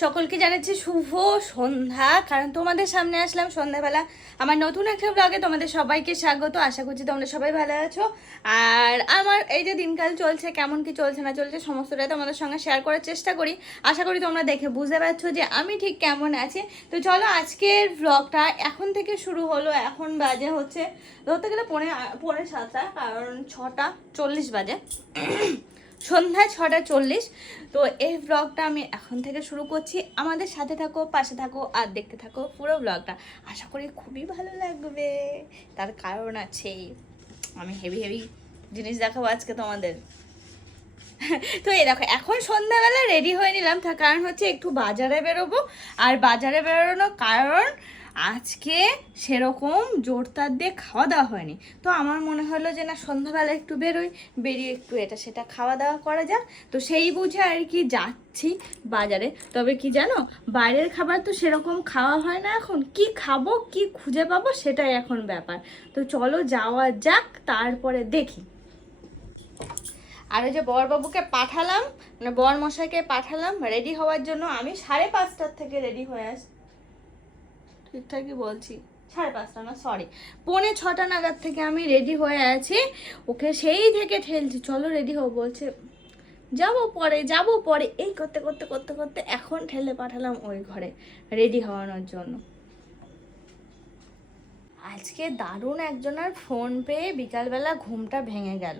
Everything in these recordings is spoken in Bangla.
সকলকে জানাচ্ছি শুভ সন্ধ্যা। কারণ তোমাদের সামনে আসলাম সন্ধ্যাবেলা। আমার নতুন একটা ব্লগে তোমাদের সবাইকে স্বাগত। আশা করছি তোমরা সবাই ভালো আছো। আর আমার এই যে দিনকাল চলছে, কেমন কি চলছে না চলছে সমস্তটাই তোমাদের সঙ্গে শেয়ার করার চেষ্টা করি। আশা করি তোমরা দেখে বুঝতে পারছ যে আমি ঠিক কেমন আছি। তো চলো আজকের ব্লগটা এখন থেকে শুরু হলো। এখন বাজে হচ্ছে, ধরতে গেলে পৌনে পৌনে সাতটা, কারণ ছটা চল্লিশ বাজে। সন্ধ্যা ছটা চল্লিশ। তো এই ব্লগটা আমি এখন থেকে শুরু করছি। আমাদের সাথে থাকো, পাশে থাকো আর দেখতে থাকো পুরো ব্লগটা আশা করি খুবই ভালো লাগবে। তার কারণ আছে, আমি হেভি হেভি জিনিস দেখাবো আজকে তোমাদের। তো এই দেখো, এখন সন্ধ্যাবেলা রেডি হয়ে নিলাম। তার কারণ হচ্ছে একটু বাজারে বেরোবো। আর বাজারে বেরোনোর কারণ আজকে সেরকম জোরতার দিয়ে খাওয়া দাওয়া হয়নি। তো আমার মনে হলো যে, না, সন্ধ্যাবেলা একটু বেরোই, বেরিয়ে একটু এটা সেটা খাওয়া দাওয়া করা যাক। তো সেই বুঝে আর কি যাচ্ছি বাজারে। তবে কি জানো, বাইরের খাবার তো সেরকম খাওয়া হয় না এখন। কি খাব, কি খুঁজে পাবো সেটাই এখন ব্যাপার। তো চলো যাওয়া যাক, তারপরে দেখি। আর ওই যে বরবাবুকে পাঠালাম মানে বর মশাইকে পাঠালাম রেডি হওয়ার জন্য আমি সাড়ে পাঁচটার থেকে রেডি হয়ে আস ঠিকঠাকই বলছি। সাড়ে পাঁচটা না সরি পৌনে ছটা নাগাদ থেকে আমি রেডি হয়ে আছি। ওকে সেই থেকে ঠেলছি। চলো রেডি হও, বলছে, যাব পরে যাব পরে। এই করতে করতে করতে করতে এখন ঠেলে পাঠালাম ওই ঘরে রেডি হওয়ানোর জন্য। আজকে দারুণ একজনের ফোন পেয়ে বিকালবেলা ঘুমটা ভেঙে গেল।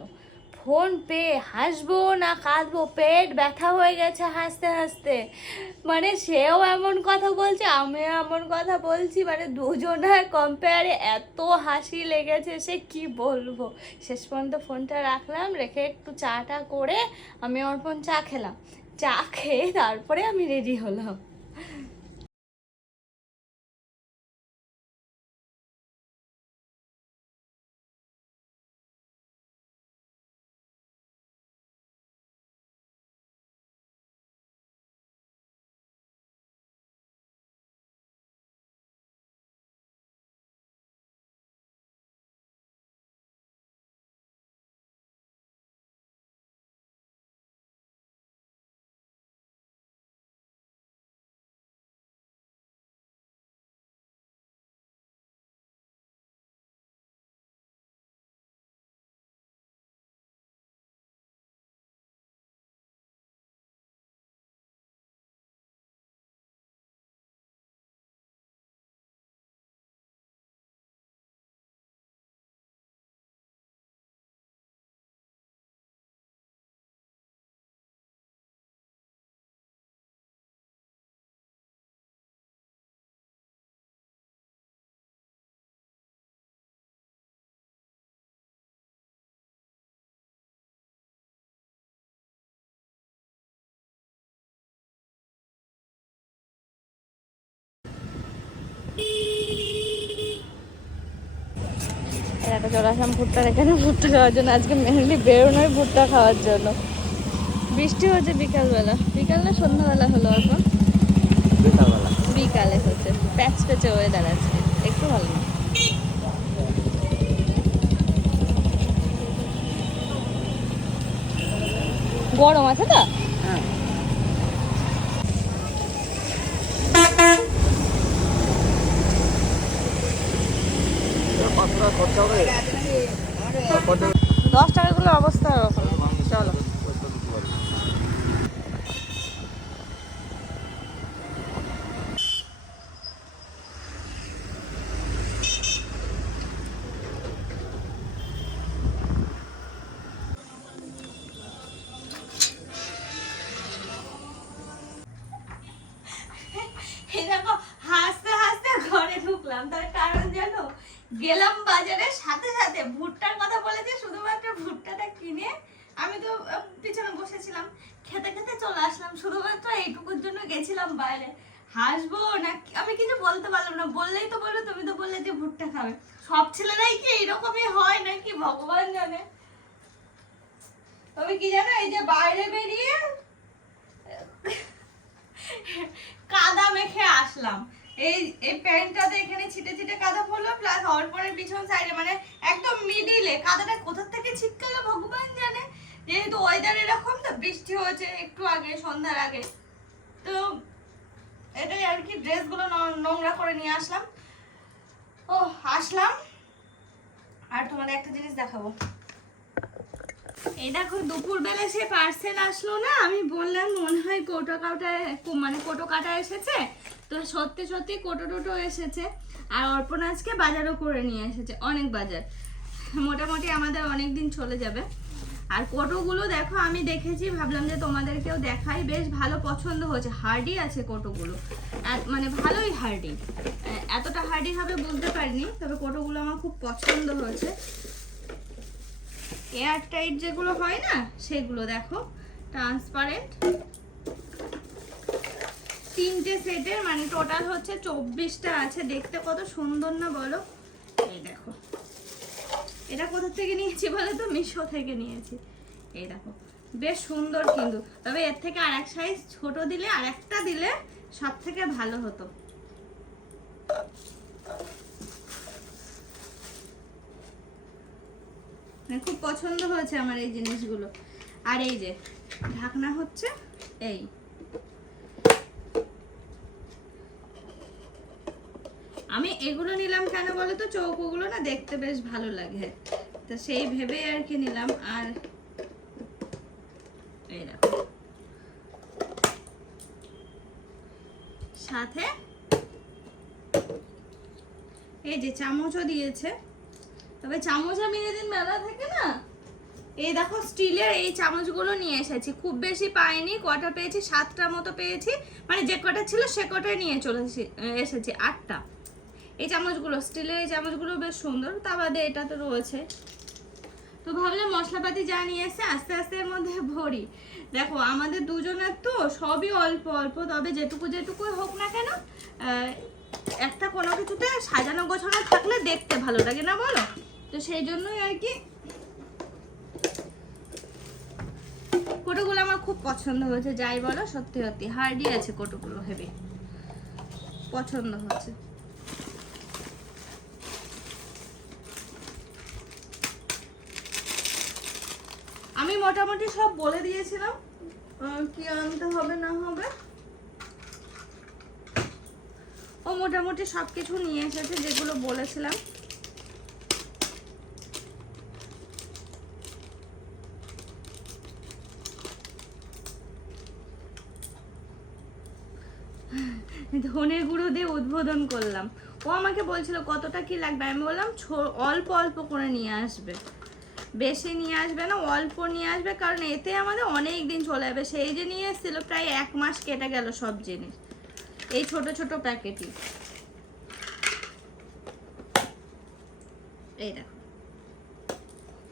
ফোন পেয়ে হাসবো না কাঁদবো? পেট ব্যথা হয়ে গেছে হাসতে হাসতে। মানে সেও এমন কথা বলছে, আমিও এমন কথা বলছি। মানে দুজনের কম্পেয়ারে এত হাসি লেগেছে, সে কি বলব? শেষ পর্যন্ত ফোনটা রাখলাম, রেখে একটু চাটা করে আমি ফোন চা খেলাম। চা খেয়ে তারপরে আমি রেডি হলাম। একটা চলে আসলাম ভুট্টার এখানে ভুট্টা খাওয়ার জন্য। আজকে মেনলি বেরোনোই ভুট্টা খাওয়ার জন্য। বৃষ্টি হচ্ছে বিকালবেলা। বিকাল না সন্ধ্যাবেলা হলো এখন। বিকালবেলা। বিকালে হচ্ছে। প্যাচ প্যাচে ওয়েদার আছে একটু ভালো না। গরম আছে তো হ্যাঁ খরচা হবে দশ টাকাগুলোর অবস্থা ওরকম পিছনে বসেছিলাম, খেতে খেতে চলে আসলাম। শুধুমাত্র এইটুকুর জন্য গেছিলাম বাইরে। হাসবো না আমি কিছু বলতে পারলাম না। বললেই তো বলল তুমি তো বললে যে ভুট্টা খাবে। সব ছেলেরাই কি এইরকমই হয় নাকি? ভগবান জানে। তবে কি জানো, এই যে বাইরে বেরিয়ে কাদা মেখে আসলাম। এই এই প্যান্টটাতে এখানে ছিটে ছিটে কাদা পড়ল প্লাস অল্পরের পিছন সাইডে মানে একদম মিডিলে কাদাটা কোথা থেকে ছিটকালো, ভগবান জানে। যেহেতু ওয়েদার এরকম, তো বৃষ্টি হয়েছে একটু আগে, সন্ধ্যার আগে। তো এটাই আর কি ড্রেসগুলো নোংরা করে নিয়ে আসলাম। ও, আসলাম। আর তোমাদের একটা জিনিস দেখাবো। এই দেখো, দুপুরবেলা সে পার্সেল আসলো না, আমি বললাম মনে হয় কোটো কাটা মানে কোটো কাটা এসেছে। তো সত্যি সত্যি কোটো টোটো এসেছে। আর অর্পণ আজকে বাজারও করে নিয়ে এসেছে, অনেক বাজার। মোটামুটি আমাদের অনেক দিন চলে যাবে। আর কোটোগুলো দেখো, আমি দেখেছি, ভাবলাম যে তোমাদেরকেও দেখাই। বেশ ভালো পছন্দ হয়েছে। হার্ডি আছে কোটোগুলো। মানে ভালোই হার্ডি। এতটা হার্ডি হবে বুঝতে পারিনি, তবে কোটোগুলো আমার খুব পছন্দ হয়েছে। এয়ার টাইট যেগুলো হয় না, সেগুলো দেখো। ট্রান্সপারেন্ট। তিনটে সেটের মানে টোটাল হচ্ছে চব্বিশটা আছে। দেখতে কত সুন্দর না বলো? এটা কোথা থেকে নিয়েছি বলো তো? মিশো থেকে নিয়েছি। এই দেখো, বেশ সুন্দর কিন্তু। তবে এর থেকে আর এক সাইজ ছোট দিলে আর একটা দিলে সব থেকে ভালো হতো। মানে খুব পছন্দ হয়েছে আমার এই জিনিসগুলো। আর এই যে, ঢাকনা হচ্ছে এই। আমি এগুলো নিলাম কেন বলো তো চৌকোগুলো না দেখতে বেশ ভালো লাগে। তো সেই ভেবে আর কি নিলাম। আর এই সাথে এই যে চামচও দিয়েছে। তবে চামচ আমি যেদিন মেলা থেকে না, এই দেখো স্টিলের এই চামচগুলো নিয়ে এসেছি। খুব বেশি পাইনি, কটা পেয়েছি, সাতটা মতো পেয়েছি। মানে যে কটা ছিল সে কটাই নিয়ে চলে এসে- এসেছি, আটটা। এই চামচগুলো, স্টিলের এই চামচগুলো বেশ সুন্দর, তা বাদে এটা তো রয়েছে। তো ভাবলাম মশলাপাতি যা নিয়ে এসে আস্তে আস্তে এর মধ্যে ভরি। দেখো, আমাদের দুজনের তো সবই অল্প অল্প, তবে যেটুকু যেটুকু হোক না কেন একটা কোনো কিছুতে সাজানো গোছানো থাকলে দেখতে ভালো লাগে না বলো? তো সেই জন্যই আর কি কোটোগুলো আমার খুব পছন্দ হয়েছে, যাই বলো, সত্যি সত্যি, হার্ডই আছে কোটোগুলো হেভি। পছন্দ হচ্ছে। মোটামুটি সব বলে দিয়েছিলাম। কি আনতে হবে, না হবে। ও মোটামুটি সব কিছু নিয়ে এসেছে যেগুলো বলেছিলাম। ধনের গুঁড়ো দিয়ে উদ্বোধন করলাম। ও আমাকে বলছিল, কতটা কি লাগবে? আমি বললাম অল্প অল্প করে নিয়ে আসবে। বেশি নিয়ে আসবে না, অল্প নিয়ে আসবে, কারণ এতে আমাদের অনেক দিন চলে যাবে। সেই যে নিয়ে এসেছিল, প্রায় এক মাস কেটে গেল সব জিনিস। এই ছোট ছোট প্যাকেটই। এই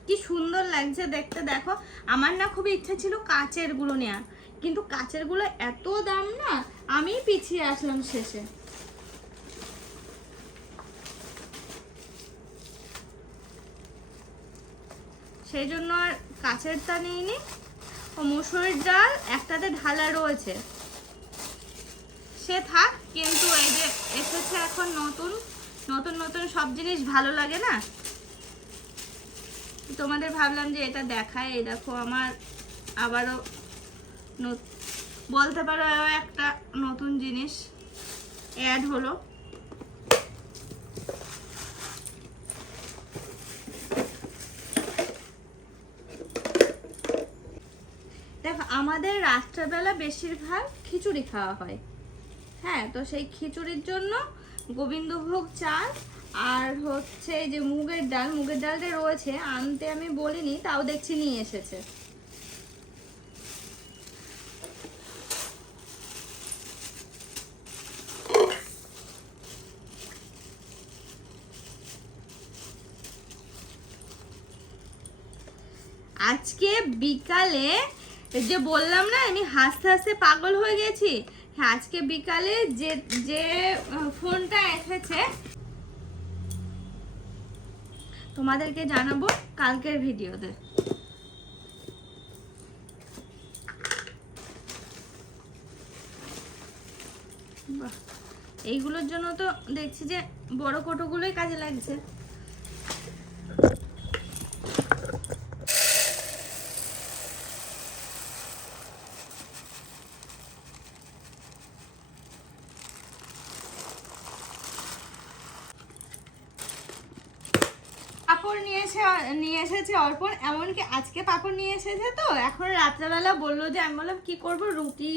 কি সুন্দর লাগছে দেখতে, দেখো। আমার না খুব ইচ্ছা ছিল কাচেরগুলো নেওয়ার, কিন্তু কাচেরগুলো এত দাম না, আমি পিছিয়ে আসলাম শেষে। সেই জন্য আর কাছেরটা নিইনি। ও মুসুরির ডাল একটাতে ঢালা রয়েছে। সে থাক, কিন্তু এই যে এসেছে এখন নতুন নতুন নতুন সব জিনিস ভালো লাগে না? তোমাদের ভাবলাম যে এটা দেখায়, এই দেখো আমার আবারও বলতে পারো একটা নতুন জিনিস অ্যাড হলো দেখো আমাদের রাত্রেবেলা বেশিরভাগ খিচুড়ি খাওয়া হয়। হ্যাঁ তো সেই খিচুড়ির জন্য গোবিন্দভোগ চাল আর হচ্ছে যে মুগের ডাল, মুগের ডালটা রয়েছে, আনতে আমি বলিনি, তাও দেখছি নিয়ে এসেছে। আজকে বিকালে যে বললাম না, আমি হাসতে হাসতে পাগল হয়ে গেছি। হ্যাঁ আজকে বিকালে যে যে ফোনটা এসেছে, তোমাদেরকে জানাব কালকের ভিডিওতে। এইগুলোর জন্য তো দেখছি যে বড় কোটোগুলোই কাজে লাগছে এসে এসেছে অর্পণ, এমনকি আজকে পাপড় নিয়ে এসেছে তো। এখন রাত্রেবেলা বলল যে, আমি বললাম, কি করব? রুটি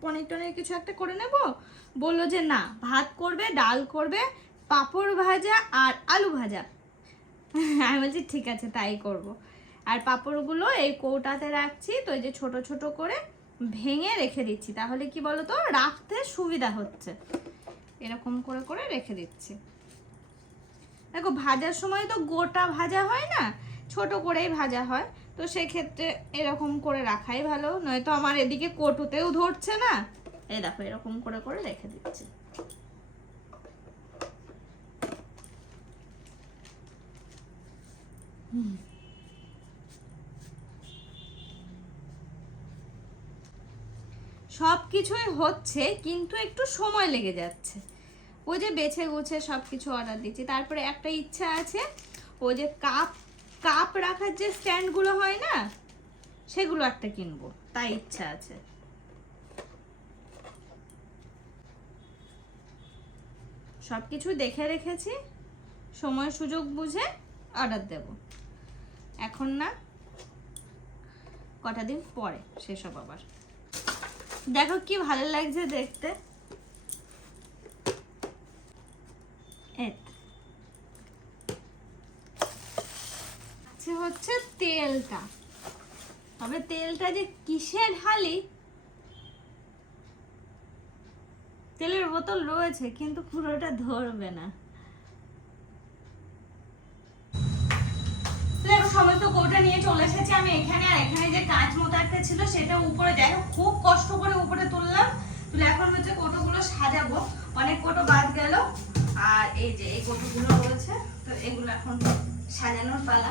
পনির টনির কিছু একটা করে নেব? বলল যে, না, ভাত করবে, ডাল করবে, পাপড় ভাজা আর আলু ভাজা। আমি বলছি, ঠিক আছে, তাই করব। আর পাঁপড়গুলো এই কৌটাতে রাখছি, তো এই যে ছোট ছোট করে ভেঙে রেখে দিচ্ছি। তাহলে কি বলো তো রাখতে সুবিধা হচ্ছে। এরকম করে করে রেখে দিচ্ছি। দেখো, ভাজার সময় তো গোটা ভাজা হয় না? ছোট করেই ভাজা হয়, তো সেক্ষেত্রে এরকম করে রাখাই ভালো। নয়তো আমার এদিকে কটুতেও ধরছে না। এই দেখো, এরকম করে করে রেখে দিচ্ছি। সব কিছুই হচ্ছে, কিন্তু একটু সময় লেগে যাচ্ছে। ও যে বেছে গুছে সব কিছু অর্ডার দিচ্ছি। তারপরে একটা ইচ্ছা আছে ও যে কাপ কাপ রাখার যে স্ট্যান্ডগুলো হয় না, সেগুলো একটা কিনবো। তাই ইচ্ছা আছে। সব কিছু দেখে রেখেছি, সময় সুযোগ বুঝে অর্ডার দেব। এখন না, কটা দিন পরে, সেসব আবার। দেখো কি ভালো লাগছে দেখতে এই তো। আচ্ছা হচ্ছে তেলটা। তবে তেলটা যে কিসে ঢালি তেলের বোতল রয়েছে, কিন্তু পুরোটা ধরবে না। নিয়ে চলে এসেছি আমি এখানে, আর এখানে যে কাঁচ মতো একটা ছিল সেটা উপরে, যাই খুব কষ্ট করে উপরে তুললাম। তুলে এখন হচ্ছে কৌটোগুলো সাজাবো। অনেক কৌটো বাদ গেল, আর এই যে এই কৌটোগুলো রয়েছে, তো এগুলো এখন সাজানোর পালা।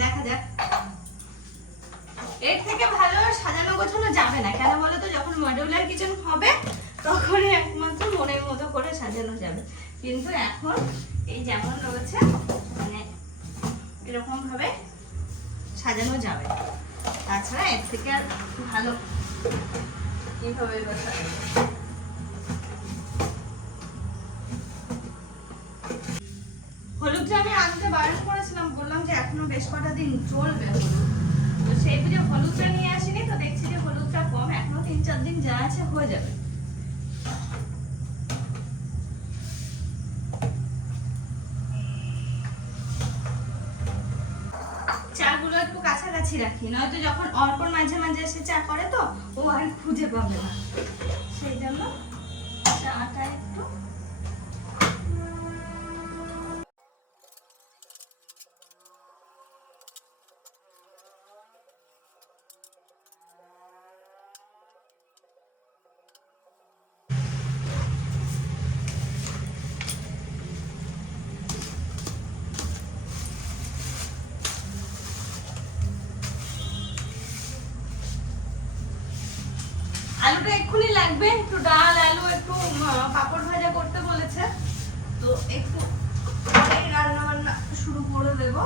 দেখা যাক। এর থেকে ভালো সাজানো গোছানো যাবে না। কেন বলো তো যখন মডিউলার কিচেন হবে একমাত্র মনের মতো করে সাজানো যাবে। কিন্তু এখন এই যেমন রয়েছে মানে এরকম ভাবে সাজানো যাবে। তাছাড়া এর থেকে আর ভালো কীভাবে হলুদটা আমি আনতে বারণ করেছিলাম, বললাম এখনও বেশ কটা দিন চলবে হলুদ। তো সেই বুঝে হলুদটা নিয়ে আসিনি, তো দেখছি যে হলুদটা কম। এখনও তিন চার দিন যা আছে হয়ে যাবে। রাখি, নয়তো যখন অর্পণ মাঝে মাঝে এসে চা করে তো ও আর খুঁজে পাবে না। সেই জন্য আলুটা এক্ষুনি লাগবে, একটু ডাল, আলু, একটু পাঁপড় ভাজা করতে বলেছে। তো একটু রান্না বান্না শুরু করে দেব।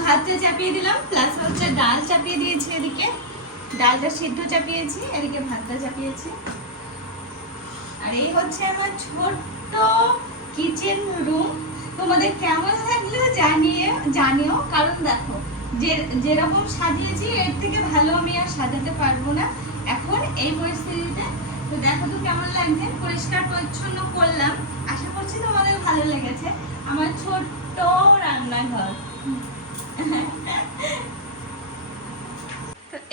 ভাতটা চাপিয়ে দিলাম প্লাস হচ্ছে ডাল চাপিয়ে দিয়েছি এদিকে। ডালটা সিদ্ধ চাপিয়েছি, এদিকে ভাতটা চাপিয়েছি। এই হচ্ছে আমার ছোট্ট কিচেন রুম তোমাদের কেমন লাগল জানিয়ে, জানিও। কারণ দেখো, যে, যেরকম সাজিয়েছি, এর থেকে ভালো আমি আর সাজাতে পারব না। এখন এই পরিস্থিতিতে, তো দেখো তো কেমন লাগছে। পরিষ্কার পরিচ্ছন্ন করলাম। আশা করছি তোমাদের ভালো লেগেছে। আমার ছোট্ট রান্নাঘর।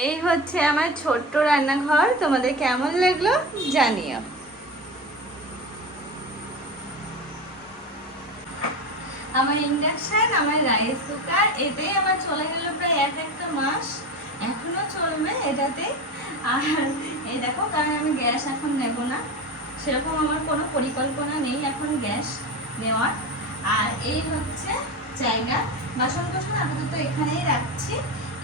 এই হচ্ছে আমার ছোট্ট রান্নাঘর। তোমাদের কেমন লাগল জানিও। আমার ইন্ডাকশান আমার রাইস কুকার এতেই আমার চলে গেল প্রায় এক একটা মাস। এখনও চলবে এটাতে। আর এই দেখো, কারণ আমি গ্যাস এখন নেব না। সেরকম আমার কোনো পরিকল্পনা নেই এখন গ্যাস নেওয়ার। আর এই হচ্ছে জায়গা। বাসন কোসন আপাতত এখানেই রাখছি।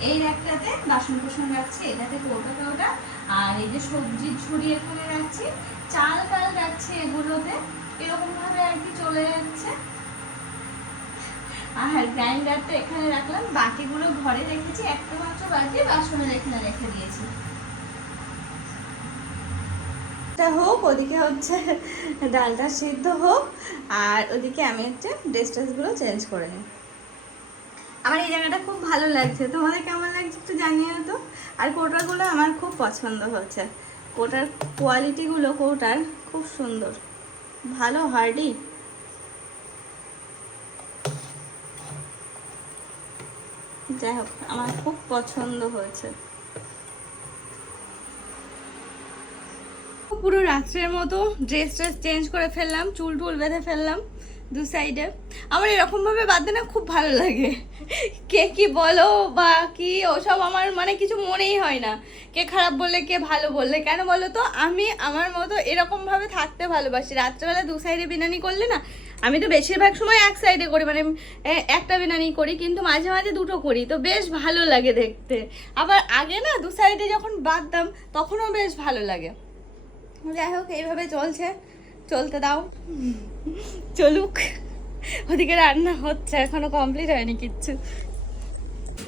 এই র্যাকটাতে বাসন কোসন রাখছি, এটাতে কৌটা কৌটা আর এই যে সবজির ঝুড়ি এখানে রাখছি। চাল টাল রাখছি এগুলোতে। এরকমভাবে আর কি চলে যাচ্ছে। আর গ্রাইন্ডারটা এখানে রাখলাম। বাকিগুলো ঘরে রেখেছি একটা মাত্র বাকি বাসনের এখানে রেখে দিয়েছি। এটা হোক, ওদিকে হচ্ছে ডালটা সিদ্ধ হোক, আর ওদিকে আমি হচ্ছে ড্রেস ট্রেসগুলো চেঞ্জ করে নিই। আমার এই জায়গাটা খুব ভালো লাগছে। তোমাদের কেমন লাগছে একটু জানিয়ে তো। আর কোটাগুলো আমার খুব পছন্দ হচ্ছে কোটার কোয়ালিটিগুলো কোটার খুব সুন্দর। ভালো হার্ডি যাই হোক আমার খুব পছন্দ হয়েছে। পুরো রাত্রের মতো ড্রেস ট্রেস চেঞ্জ করে ফেললাম চুল টুল বেঁধে ফেললাম। দু সাইডে আমার এরকমভাবে বাঁধতে না খুব ভালো লাগে। কে কি বলো বা কি, ওসব আমার মানে কিছু মনেই হয় না। কে খারাপ বললে, কে ভালো বললে। কেন বলো তো? আমি আমার মতো এরকমভাবে থাকতে ভালোবাসি। রাত্রেবেলা দু সাইডে বিনানি করলে না, আমি তো বেশিরভাগ সময় এক সাইডে করি। মানে একটা বিনানি করি, কিন্তু মাঝে মাঝে দুটো করি। তো বেশ ভালো লাগে দেখতে। আবার আগে না দু সাইডে যখন বাঁধতাম, তখনও বেশ ভালো লাগে। যাই হোক, এইভাবে চলছে। চলতে দাও। চলুক। ওদিকে রান্না হচ্ছে, এখনও কমপ্লিট হয়নি কিচ্ছু।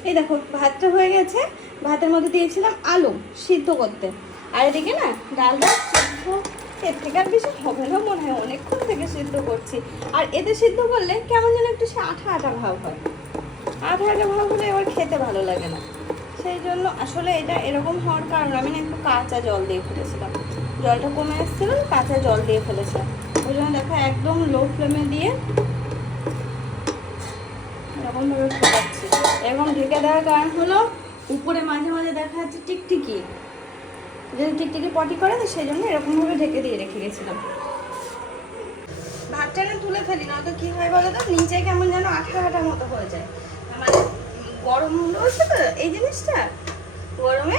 এই দেখো, ভাতটা হয়ে গেছে। ভাতের মধ্যে দিয়েছিলাম আলু সিদ্ধ করতে। আর এদিকে না ডালটা সিদ্ধ। এর থেকে আর বেশি হবে না মনে হয়, অনেকক্ষণ থেকে সিদ্ধ করছি। আর এতে সিদ্ধ করলে কেমন যেন একটু সে আঠা আঠা ভাব হয়। আঠা আঠা ভাব হলে এবার খেতে ভালো লাগে না। সেই জন্য আসলে এটা এরকম হওয়ার কারণ, আমি না একটু কাঁচা জল দিয়ে ফেলেছিলাম জলটা কমে এসেছিল, কাঁচা জল দিয়ে ফেলেছে। ওই জন্য দেখো একদম লো ফ্লেমে দিয়ে এরকমভাবে ফোটাচ্ছি। এরকম ঢেকে দেওয়ার কারণ হলো, উপরে মাঝে মাঝে দেখা যাচ্ছে টিকটিকি। যদি টিকটিকি পটি করে, তো সেই জন্য এরকমভাবে ঢেকে দিয়ে রেখে গেছিলাম। ভাতটা না তুলে ফেলি না তো কি হয় বলো তো? নিচে কেমন যেন আঠা আঠা মতো হয়ে যায়। মানে গরম রয়েছে তো, এই জিনিসটা? গরমে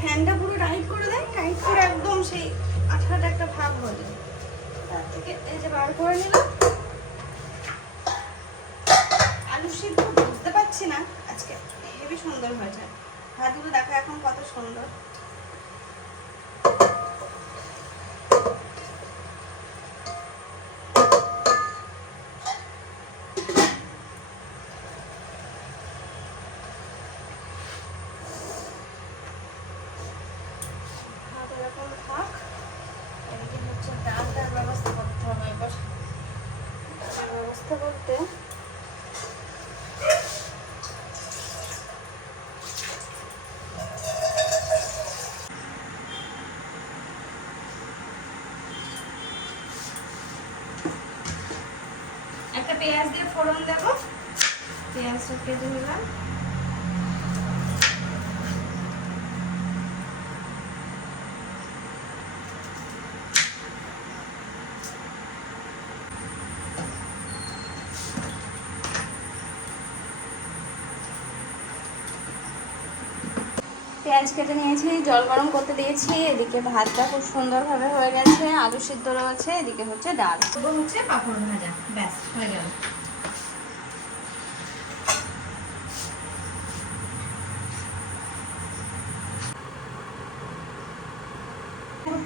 ফ্যানটা পুরো টাইট করে দেয় টাইট করে সেই আঠাটা একটা ভাগ যায় তার থেকে এই যে বার করে নিলাম। আলু সিদ্ধ বুঝতে পারছি না, আজকে হেবি সুন্দর হয়েছে। ভাতগুলো দেখো এখন কত সুন্দর ভাত এরকম থাক এদিকে হচ্ছে ডালটার ব্যবস্থা করতে হবে এবার ডালের ব্যবস্থা করতে একটা পেঁয়াজ দিয়ে ফোড়ন দেবো পেঁয়াজটা কেটে পেঁয়াজ কেটে নিয়েছি, জল গরম করতে দিয়েছি, এদিকে ভাতটা খুব সুন্দরভাবে হয়ে গেছে, আলু সিদ্ধ রয়েছে, এদিকে হচ্ছে ডাল। হচ্ছে পাঁপড় ভাজা, ব্যাস, হয়ে গেল।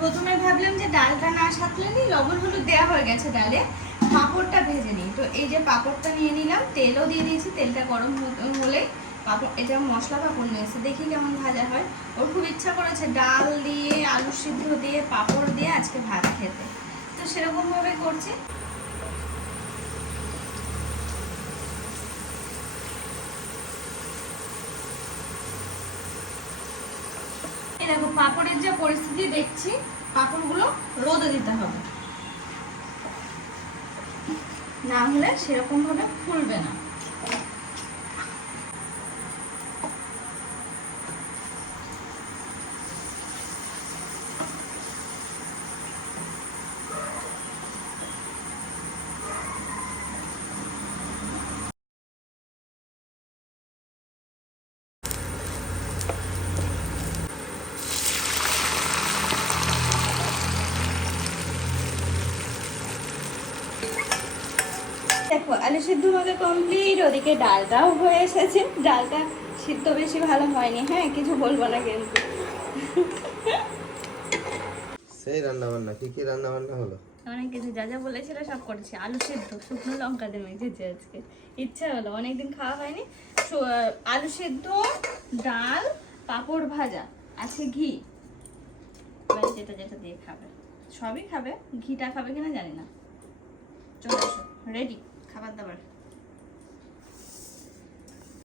প্রথমে ভাবলাম যে ডালটা না সাতলে নিই, লবণ হলুদ দেওয়া হয়ে গেছে ডালে, পাঁপড়টা ভেজে নিই। তো এই যে পাঁপড়টা নিয়ে নিলাম, তেলও দিয়ে দিয়েছি, তেলটা গরম হলে পাঁপড় এটা মশলা পাঁপড় নিয়েছে দেখি কেমন ভাজা হয়। ওর খুব ইচ্ছা করেছে ডাল দিয়ে, আলু সিদ্ধ দিয়ে, পাঁপড় দিয়ে আজকে ভাত খেতে। তো সেরকমভাবে করছি। দেখো, পাপড়ের যে পরিস্থিতি দেখছি, পাপড়গুলো রোদে দিতে হবে। না হলে সেরকম ভাবে ফুলবে না। দেখো আলু সিদ্ধ ভাবে কমপ্লিট ওদিকে ডালটাও হয়ে এসেছে। ডালটা সিদ্ধ বেশি ভালো হয়নি হ্যাঁ? কিছু বলব না কিন্তু। সেই রান্না বান্না কি কি রান্না বান্না হলো? অনেক কিছু যা যা বলেছিল সব করেছি। আলু সেদ্ধ শুকনো লঙ্কা দিয়ে মেখেছি আজকে। ইচ্ছা হলো অনেকদিন খাওয়া হয়নি। আলু সেদ্ধ ডাল পাঁপড় ভাজা আছে ঘি। এবার যেটা যেটা দিয়ে খাবে। সবই খাবে ঘিটা খাবে কিনা জানি না। চলে রেডি খাবার দাবার?